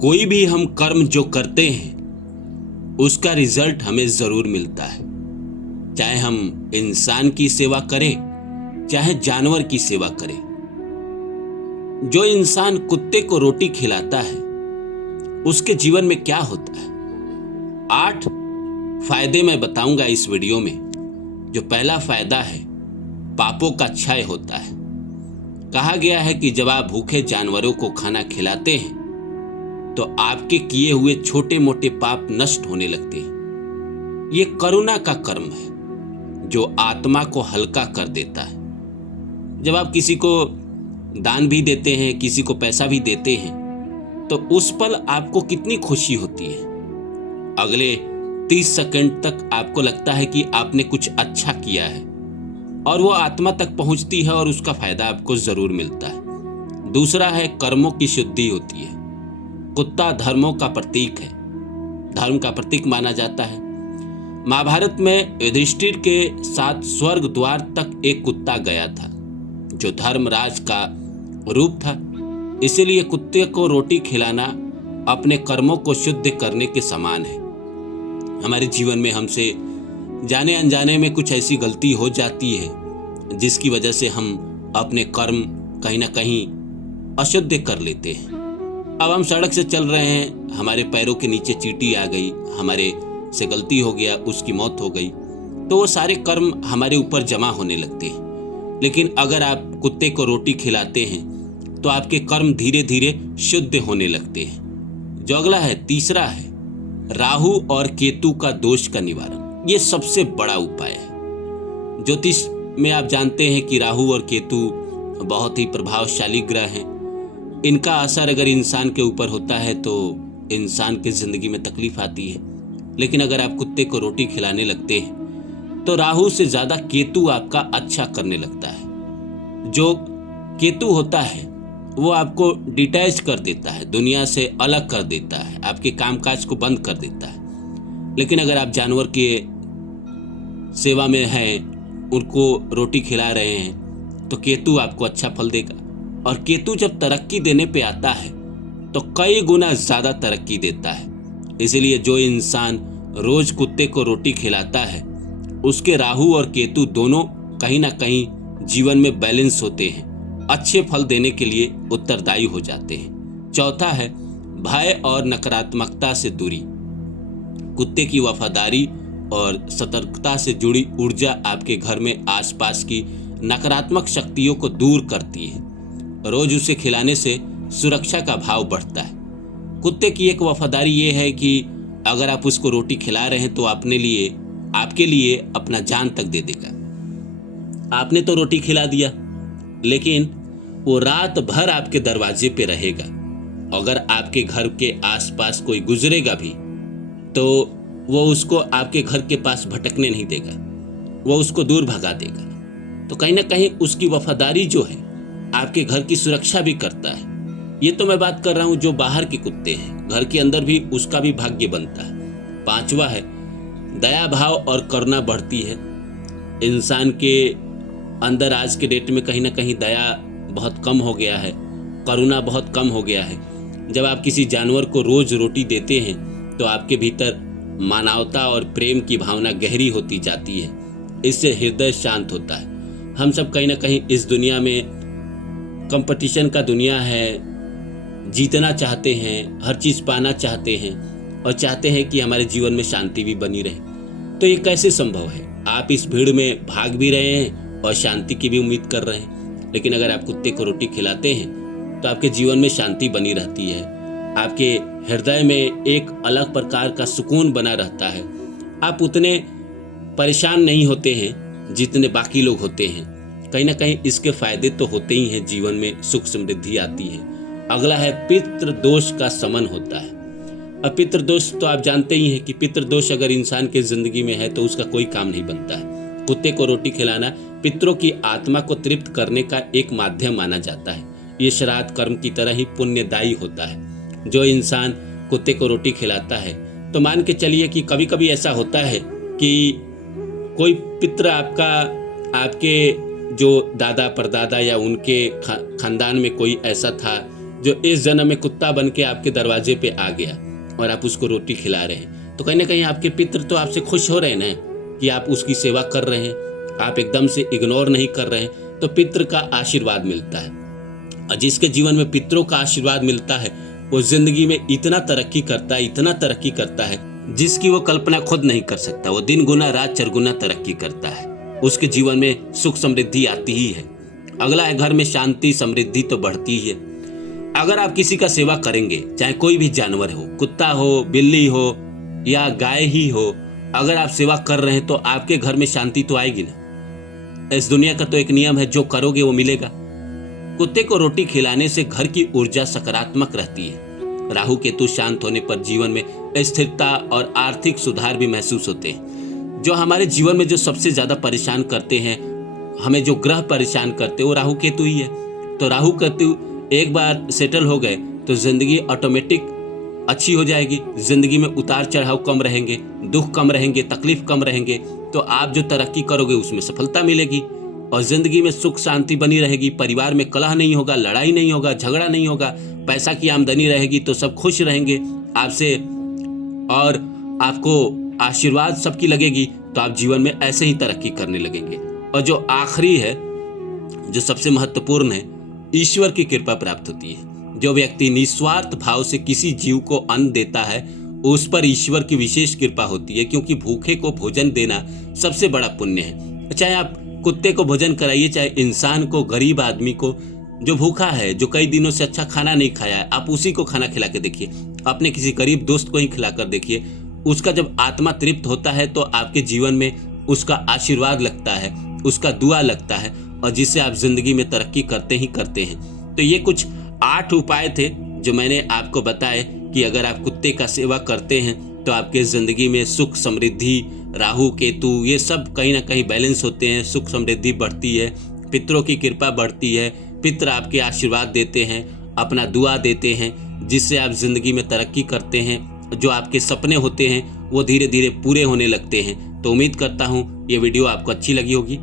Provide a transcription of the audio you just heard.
कोई भी हम कर्म जो करते हैं उसका रिजल्ट हमें जरूर मिलता है। चाहे हम इंसान की सेवा करें चाहे जानवर की सेवा करें। जो इंसान कुत्ते को रोटी खिलाता है उसके जीवन में क्या होता है, 8 फायदे मैं बताऊंगा इस वीडियो में। जो पहला फायदा है, पापों का क्षय होता है। कहा गया है कि जब आप भूखे जानवरों को खाना खिलाते हैं तो आपके किए हुए छोटे मोटे पाप नष्ट होने लगते हैं। ये करुणा का कर्म है जो आत्मा को हल्का कर देता है। जब आप किसी को दान भी देते हैं, किसी को पैसा भी देते हैं, तो उस पल आपको कितनी खुशी होती है। अगले 30 सेकंड तक आपको लगता है कि आपने कुछ अच्छा किया है और वो आत्मा तक पहुंचती है और उसका फायदा आपको जरूर मिलता है। दूसरा है, कर्मों की शुद्धि होती है। कुत्ता धर्मों का प्रतीक है, धर्म का प्रतीक माना जाता है। महाभारत में युधिष्ठिर के साथ स्वर्ग द्वार तक एक कुत्ता गया था जो धर्मराज का रूप था। इसीलिए कुत्ते को रोटी खिलाना अपने कर्मों को शुद्ध करने के समान है। हमारे जीवन में हमसे जाने अनजाने में कुछ ऐसी गलती हो जाती है जिसकी वजह से हम अपने कर्म कहीं ना कहीं अशुद्ध कर लेते हैं। अब हम सड़क से चल रहे हैं, हमारे पैरों के नीचे चींटी आ गई, हमारे से गलती हो गया, उसकी मौत हो गई, तो वो सारे कर्म हमारे ऊपर जमा होने लगते हैं। लेकिन अगर आप कुत्ते को रोटी खिलाते हैं तो आपके कर्म धीरे धीरे शुद्ध होने लगते हैं। जो अगला है, तीसरा है, राहु और केतु का दोष का निवारण। ये सबसे बड़ा उपाय है। ज्योतिष में आप जानते हैं कि राहु और केतु बहुत ही प्रभावशाली ग्रह हैं। इनका असर अगर इंसान के ऊपर होता है तो इंसान की जिंदगी में तकलीफ आती है। लेकिन अगर आप कुत्ते को रोटी खिलाने लगते हैं तो राहु से ज्यादा केतु आपका अच्छा करने लगता है। जो केतु होता है वो आपको डिटैच कर देता है, दुनिया से अलग कर देता है, आपके कामकाज को बंद कर देता है। लेकिन अगर आप जानवर के सेवा में हैं, उनको रोटी खिला रहे हैं, तो केतु आपको अच्छा फल देगा। और केतु जब तरक्की देने पे आता है तो कई गुना ज्यादा तरक्की देता है। इसलिए जो इंसान रोज कुत्ते को रोटी खिलाता है उसके राहु और केतु दोनों कहीं ना कहीं जीवन में बैलेंस होते हैं, अच्छे फल देने के लिए उत्तरदायी हो जाते हैं। चौथा है, भय और नकारात्मकता से दूरी। कुत्ते की वफादारी और सतर्कता से जुड़ी ऊर्जा आपके घर में आसपास की नकारात्मक शक्तियों को दूर करती है। रोज उसे खिलाने से सुरक्षा का भाव बढ़ता है। कुत्ते की एक वफादारी ये है कि अगर आप उसको रोटी खिला रहे हैं तो आपके लिए अपना जान तक दे देगा। आपने तो रोटी खिला दिया, लेकिन वो रात भर आपके दरवाजे पे रहेगा। अगर आपके घर के आसपास कोई गुजरेगा भी तो वो उसको आपके घर के पास भटकने नहीं देगा, वो उसको दूर भगा देगा। तो कहीं ना कहीं उसकी वफादारी जो है आपके घर की सुरक्षा भी करता है। ये तो मैं बात कर रहा हूं जो बाहर के कुत्ते हैं, घर के अंदर भी उसका भी भाग्य बनता है। पांचवा है, दया भाव और करुणा बढ़ती है। इंसान के अंदर आज के डेट में कहीं ना कहीं दया बहुत कम हो गया है, करुणा बहुत कम हो गया है। जब आप किसी जानवर को रोज रोटी देते हैं तो आपके भीतर मानवता और प्रेम की भावना गहरी होती जाती है। इससे हृदय शांत होता है। हम सब कहीं ना कहीं इस दुनिया में कंपटीशन का दुनिया है, जीतना चाहते हैं, हर चीज़ पाना चाहते हैं और चाहते हैं कि हमारे जीवन में शांति भी बनी रहे। तो ये कैसे संभव है? आप इस भीड़ में भाग भी रहे हैं और शांति की भी उम्मीद कर रहे हैं। लेकिन अगर आप कुत्ते को रोटी खिलाते हैं तो आपके जीवन में शांति बनी रहती है, आपके हृदय में एक अलग प्रकार का सुकून बना रहता है। आप उतने परेशान नहीं होते हैं जितने बाकी लोग होते हैं। कहीं ना कहीं इसके फायदे तो होते ही हैं, जीवन में सुख समृद्धि आती है। अगला है, पितृ दोष का शमन होता है। अब पितृ दोष तो आप जानते ही हैं कि पितृ दोष अगर इंसान के जिंदगी में है तो उसका कोई काम नहीं बनता है। कुत्ते को रोटी खिलाना पितरों की आत्मा को तृप्त करने का एक माध्यम माना जाता है। ये श्राद्ध कर्म की तरह ही पुण्यदायी होता है। जो इंसान कुत्ते को रोटी खिलाता है तो मान के चलिए कि कभी कभी ऐसा होता है कि कोई पितृ आपके जो दादा परदादा या उनके खानदान में कोई ऐसा था जो इस जन्म में कुत्ता बन के आपके दरवाजे पे आ गया और आप उसको रोटी खिला रहे हैं, तो कहीं ना कहीं आपके पितृ तो आपसे खुश हो रहे हैं ना कि आप उसकी सेवा कर रहे हैं, आप एकदम से इग्नोर नहीं कर रहे हैं, तो पितृ का आशीर्वाद मिलता है। और जिसके जीवन में पितरों का आशीर्वाद मिलता है वो जिंदगी में इतना तरक्की करता है जिसकी वो कल्पना खुद नहीं कर सकता। वो दिन गुना रात चरगुना तरक्की करता है, उसके जीवन में सुख समृद्धि आती ही है। अगला है घर में शांति समृद्धि तो बढ़ती ही है। अगर आप किसी का सेवा करेंगे, चाहे कोई भी जानवर हो, कुत्ता हो, बिल्ली हो या गाय ही हो, अगर आप सेवा कर रहे हैं तो आपके घर में शांति तो आएगी ना। इस दुनिया का तो एक नियम है, जो करोगे वो मिलेगा। कुत्ते को रोटी खिलाने से घर की ऊर्जा सकारात्मक रहती है। राहु केतु शांत होने पर जीवन में स्थिरता और आर्थिक सुधार भी महसूस होते हैं। जो हमारे जीवन में जो सबसे ज्यादा परेशान करते हैं, हमें जो ग्रह परेशान करते हैं, वो राहु केतु ही है। तो राहु केतु एक बार सेटल हो गए तो जिंदगी ऑटोमेटिक अच्छी हो जाएगी। जिंदगी में उतार चढ़ाव कम रहेंगे, दुख कम रहेंगे, तकलीफ कम रहेंगे, तो आप जो तरक्की करोगे उसमें सफलता मिलेगी और जिंदगी में सुख शांति बनी रहेगी। परिवार में कलह नहीं होगा, लड़ाई नहीं होगा, झगड़ा नहीं होगा, पैसा की आमदनी रहेगी तो सब खुश रहेंगे आपसे और आपको आशीर्वाद सबकी लगेगी, तो आप जीवन में ऐसे ही तरक्की करने लगेंगे। और जो आखिरी है, जो सबसे महत्वपूर्ण है, ईश्वर की कृपा प्राप्त होती है। जो व्यक्ति निस्वार्थ भाव से किसी जीव को अन्न देता है उस पर ईश्वर की विशेष कृपा होती है, क्योंकि भूखे को भोजन देना सबसे बड़ा पुण्य है। चाहे आप कुत्ते को भोजन कराइए, चाहे इंसान को, गरीब आदमी को जो भूखा है, जो कई दिनों से अच्छा खाना नहीं खाया है, आप उसी को खाना खिला के देखिए। अपने किसी गरीब दोस्त को ही खिलाकर देखिए, उसका जब आत्मा तृप्त होता है तो आपके जीवन में उसका आशीर्वाद लगता है, उसका दुआ लगता है और जिससे आप जिंदगी में तरक्की करते ही करते हैं। तो ये कुछ 8 उपाय थे जो मैंने आपको बताए कि अगर आप कुत्ते का सेवा करते हैं तो आपके ज़िंदगी में सुख समृद्धि, राहु केतु ये सब कहीं ना कहीं बैलेंस होते हैं, सुख समृद्धि बढ़ती है, पितरों की कृपा बढ़ती है, पितर आपके आशीर्वाद देते हैं, अपना दुआ देते हैं, जिससे आप ज़िंदगी में तरक्की करते हैं। जो आपके सपने होते हैं वो धीरे धीरे पूरे होने लगते हैं। तो उम्मीद करता हूँ ये वीडियो आपको अच्छी लगी होगी।